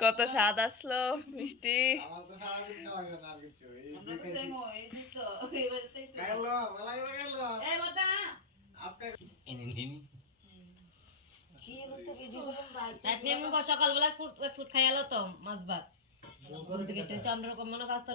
কত স্বাদ আসলো মিষ্টি। সকালবেলা খাই আলো তো মাছ ভাত আমরা মনে কাজ তো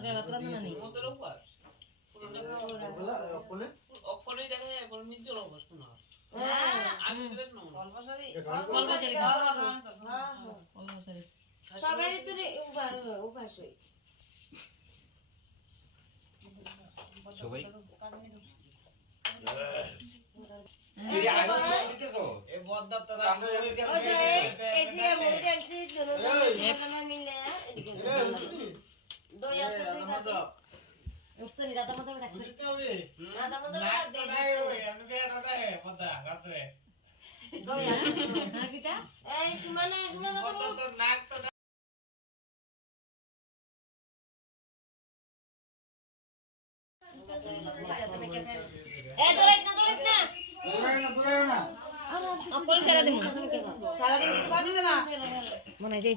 মনে হয়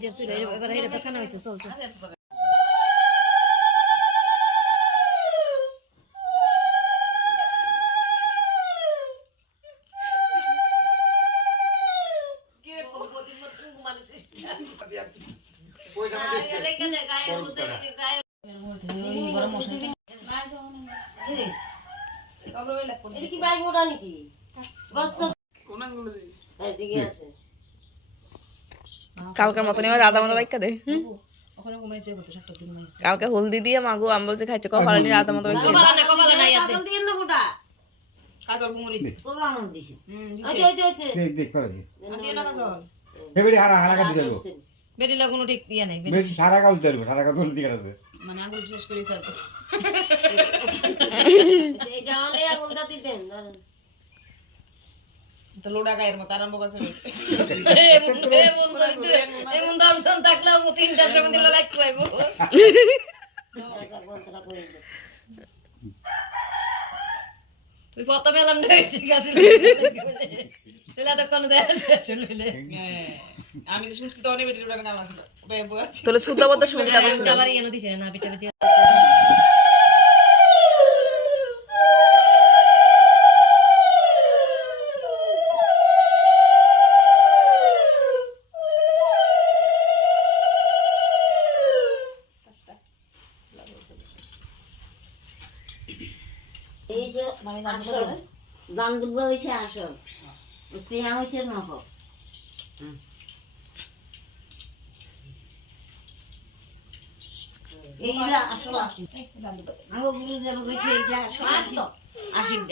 এবার এটা তো খানা হয়েছে চলছে কালকের মতন এবার রাধা মতো বাইকা দে। কালকে হলদি দিয়ে মাগু আমি বলছে খাইছে কপালে নি রাধা মতো বাইকা বেটি লাগুন ঠিক ইয়া নাই সারা কাজ ধরবো সারা কাজ হলদি আছে মানে আগুন শেষ করে স্যার তো লোডা গায়ের মতো আরম্ভ করছে এমন দাম সাম থাকলেও 3-4টার মধ্যে লাইক পাইবো তুই প্রথমে এলাম ঠিক আছে কোন আমি শুনছি তো অনেক বেটির নাম আছে তোলে সুদা বলতে শুনতে আবার এনে দিছে না বিটা বিটা দান দুর্গ হয়েছে আসল পেঁয়া হয়েছে নখ এইটা আসল আসল আমার গুরু দেব গেছে এইটা আসল আসল আসিল